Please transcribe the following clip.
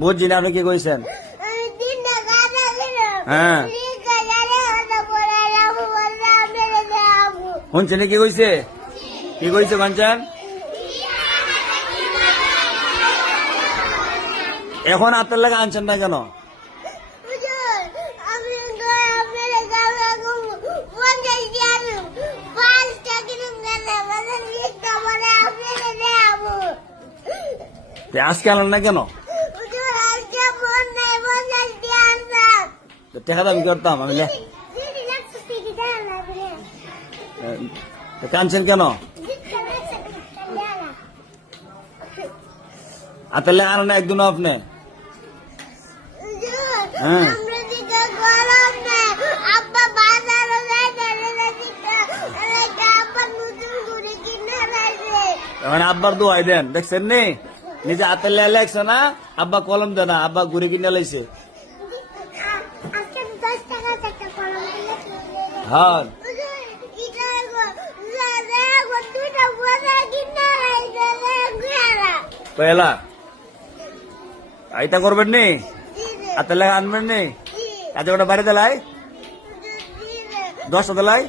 বুঝছি না, আপনি কি কইছেন? হ্যাঁ শুনছেন কি কইছে? কি কইছে কাঞ্চন? এখন আপনার লাগে আনছেন না কেন? আজকে আনেন না কেন? টেকা দাবি করতাম আমি। কানছেন কেন? আতালে আনো না একদিনও আপনি? হ্যাঁ আব্বার দোয়াই দেন, দেখছেন নি? নিজে হাতে লেগছে না, আব্বা কলম দেয় না, আব্বা ঘুরে কিনে লাইছে। হ্যাঁ পয়লা আইতা করবেন নি, হাতে লেগে আনবেন নি। এত কটা বাড়িতে লাই 10টা লাই